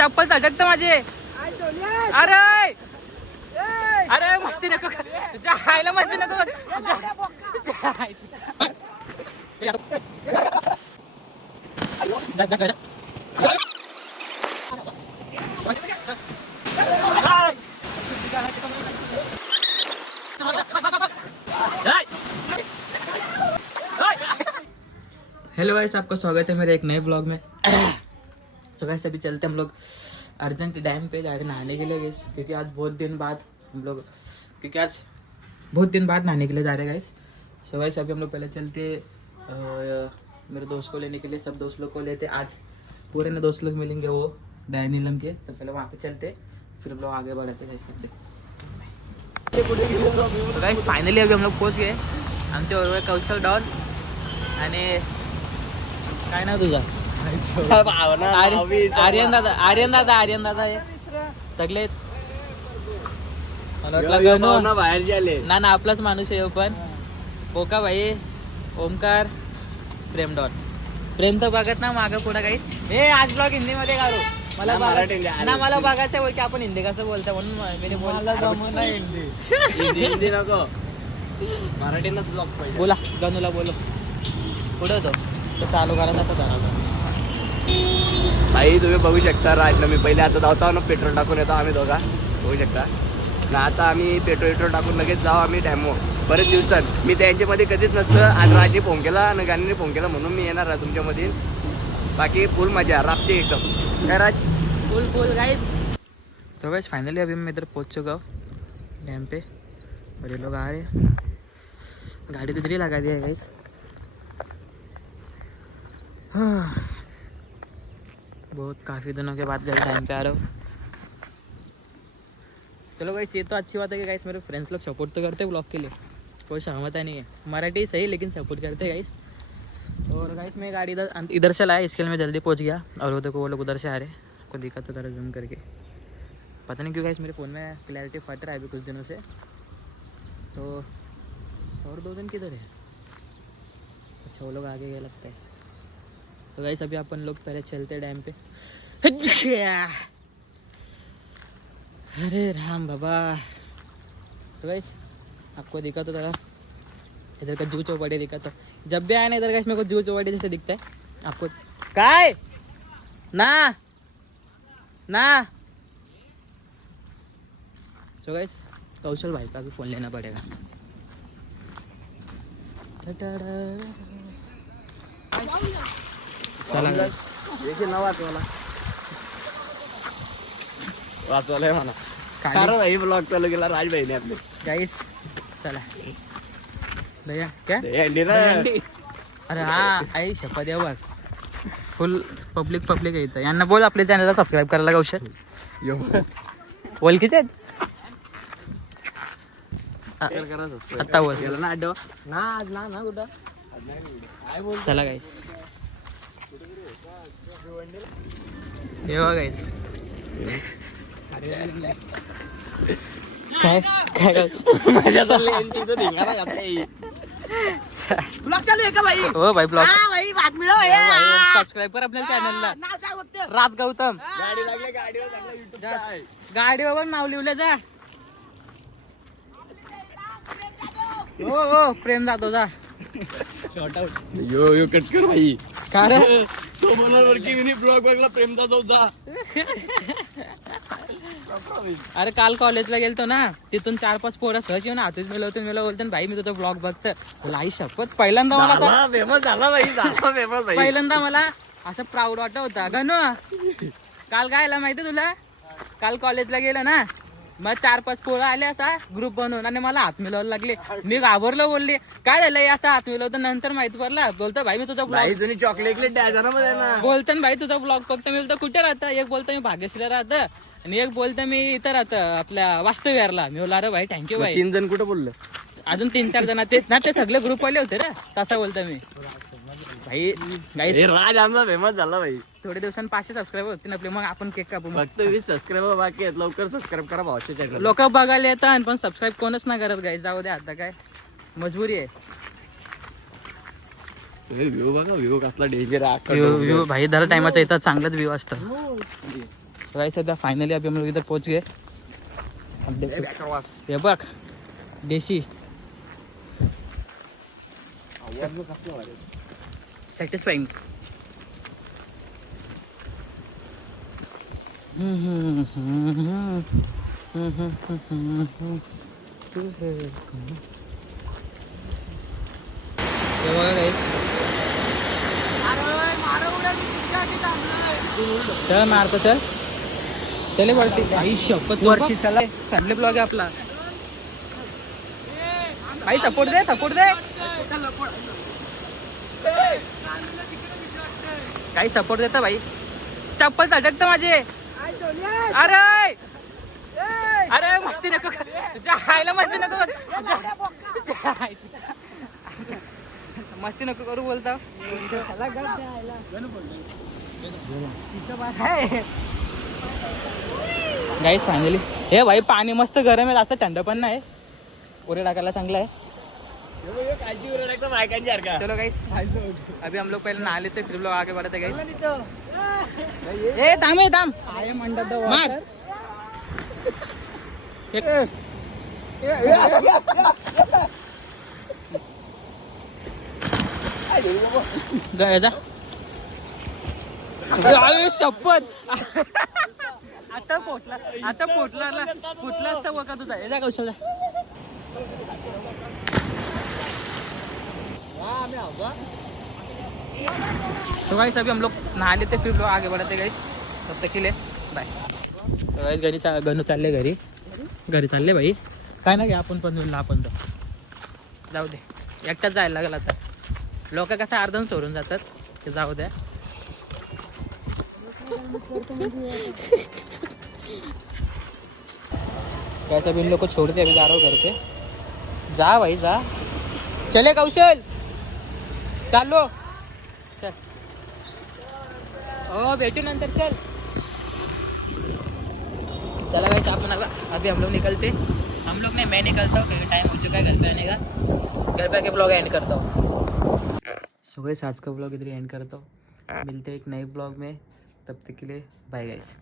चप्पल झटकतं माझे. अरे अरे मस्ती नको तुझ्या आईला मस्ती नको. हेलो गाइस, आपका स्वागत है मेरे एक नए ब्लॉग में. सो गाइस अभी चलते हम लोग अर्जेंट डैम पे जाकर नहाने के लिए गाइस, क्योंकि आज बहुत दिन बाद नहाने के लिए जा रहे हैं गाइस. सो गाइस अभी हम लोग पहले चलते मेरे दोस्त को लेने के लिए. सब दोस्त लोग को लेते आज, पूरे ने दोस्त लोग मिलेंगे वो दयानीलम के, तो पहले वहाँ पे चलते फिर हम लोग आगे बढ़ते गाइस. तो गाइस फाइनली अभी हम लोग पहुँच गए. आमचे बरोबर कौशल डॉन आणि काय नाव तुझं? आर्यन दादा हे सगळे बाहेर गेले ना आपलाच माणूस आहे. पण पोका भाई, ओमकार, प्रेम डॉन. प्रेम तर बघत ना मागं पुढं काहीच. हे आज ब्लॉग हिंदी मध्ये काढू. मला मला बघायचं आहे की आपण हिंदी कसं बोलतो, म्हणून हिंदी नको, मराठीलाच ब्लॉग पाहिजे. बोला गणूला बोलो. पुढे होतो तो चालू करायचा तर धरा. भाई तुम्ही बघू शकता राज मी पहिले आता धावतो ना, पेट्रोल टाकून येतो आम्ही दोघा, बघू शकता ना. आता आम्ही पेट्रोल टाकून लगेच जाऊ आम्ही डॅमो. बरेच दिवसात मी त्यांच्यामध्ये कधीच नसतं. आज राजने फोन केला आणि गाणीने फोन केला म्हणून मी येणार आहे तुमच्यामध्ये. बाकी फुल मजा राबते एकदम. काय राज? Full guys. तो गाइस फाइनली अभी मैं इधर पहुंच चुका हूँ डैम पे और ये लोग आ रहे हैं. गाड़ी तो इधर ही लगा दिया है गाइस. बहुत काफ़ी दिनों के बाद डैम पे आ रहा हूँ. चलो गाइस, ये तो अच्छी बात है कि गाइस मेरे फ्रेंड्स लोग सपोर्ट तो करते हैं ब्लॉग के लिए, कोई सहमता नहीं है. मराठी सही लेकिन सपोर्ट करते हैं गाइस. और गाइस मैं गाड़ी इधर से लाया, इसके लिए मैं जल्दी पहुंच गया. और वो देखो वो लोग उधर से आ रहे, को दिखा तो जरा जूम करके. पता नहीं क्यों गाइस मेरे फ़ोन में क्लैरिटी फट रहा है अभी कुछ दिनों से. तो और दो दिन किधर है? अच्छा वो लोग आगे गए लगता है. तो गाइस अभी अपन लोग पहले चलते डैम पे. अरे राम बाबा. तो गाइस आपको दिखा तो थोड़ा इधर का जू चौपाटी दिखा. तो जब भी आए ना इधर गाइस मेरे को जू चौपाटी जैसे दिखता है आपको. काय ना ना. सो गाइस कौशल भाई का भी फ़ोन लेना पड़ेगा. चला वाचवलंय मला. कारण भाई ब्लॉग चालू केला राज भाईने आपले. गाइस चला भैया क्या. अरे हा आई शपथ आहे बघ. फुल पब्लिक आहे इथं. यांना बोल आपल्या चॅनलला सबस्क्राईब करायला. कौशल ओळखीचे आहेत आता बोल ना अड्डो ना कुठं. चला गाइस हे बघा गाइस. काय माझ्या ब्लॉग चालू आहे का भाई? हो भाई ब्लॉग भाई बातमी भाई. सबस्क्राईब कर आपल्या चॅनलला. राज गौतम. गाडी लागली, गाडीवर लागलं युट्यूब आहे. गाडीवर नाव लिहिलं जा. हो प्रेम जातो जा. Short out. यो कट कर भाई. कारण तो बोलणार की मी ब्लॉग बघला प्रेम जाधव जा. अरे काल कॉलेजला गेलतो ना, तिथून 4-5 पोरं सहज येऊन हातच मला बोलतो भाई मी तुझा ब्लॉग बघतो. लाई शपथ पहिल्यांदा मला फेमस झाला भाई, झाला फेमस भाई. पहिल्यांदा मला असं प्राऊड वाटत होता. गणू काल काय आला माहिती तुला? काल कॉलेजला गेलो ना, मग 4-5 पोरं आले असा ग्रुप बनवून आणि मला हात मिळवायला लागले. मी घाबरलो, बोलले काय झालं असा हात मिळवतं. नंतर माहिती पडला बोलतो भाई मी तुझा ब्लॉग चॉकलेट द्यायचा ना मध्ये ना. बोलतो ना भाई तुझा ब्लॉग बघतो. मी बोलतो कुठे राहतं. एक बोलतो मी भाग्यश्रीला राहतं आणि एक बोलतो मी इथं राहतं आपल्या वास्तव्याला. मी बोलला अरे भाई थँक्यू भाई. 3 जण कुठं बोललं? अजून 3-4 जण तेच ना, ते सगळे ग्रुप वाले होते रे. तसा बोलतो मी भाई. गाईस राज आमचा फेमस झाला भाई. थोडे दिवसांनी 500 सबस्क्राईबर होतील आपले, मग आपण केक कापू. फक्त 20 सबस्क्रायबर बाकी आहेत. लवकर सबस्क्राईब करा भावाच्या चॅनल. लोक बघायला येतात पण सबस्क्राईब कोणच नाही करत गाईस. जाऊ दे आता, काय मजबुरी आहे. व्ह्यू बघा, व्ह्यू कसला डेंजर आहे. व्ह्यू भाई दर टायमाचा येतात चांगलाच व्ह्यू असतं. गाइस सध्या फाइनली अभी हम लोग इधर पहुंच गए। अब देख सकते ये बघ देशी सॅटिस्फाईंग। चल मारतो चल चले वरती आई शपथ वरती चला फॅमिली ब्लॉग आहे आपला भाई सपोर्ट दे काही सपोर्ट देता भाई चप्पल झटकतं माझे अरे अरे मस्ती नको जायला मस्ती नको मस्ती नको करू बोलता गाइस फाइनली हे भाई पाणी मस्त गरम आहे जास्त थंड पण नाही उरे टाकायला चांगला आहे चलो गाइस अभी हम लोग पहले नहा लेते फिर लोग आगे बढ़ते गाइस ए थांब मार शपथ आता पोटला असता बघा तुझा हे जा कौशल तो गाइस अभी हम लोग नहा लेते फिर लोग आगे बढ़ते गाइस तब तक के लिए बाय। तो गाइस गणू चालले घरी चालले भाई काय ना आपण पण आपण जाऊ दे एकटाच जायला लागला आता लोक कसं अर्धन सोडून जातात ते जाऊ द्या कैसा भी इन लोग को छोड़ते अभी जा रहा हूँ घर पे जा भाई जा चले कौशल चालो चल ओ भेटू नंतर चल चला गाइस अपन अभी हम लोग निकलते हम लोग नहीं मैं निकलता हूँ क्योंकि टाइम हो चुका है घर पे आने का घर पे आके ब्लॉग एंड करता हूँ। सो गाइस आज का ब्लॉग इधर एंड करता हूँ मिलते हैं एक नए ब्लॉग में तब तक के लिए बाय गाइस।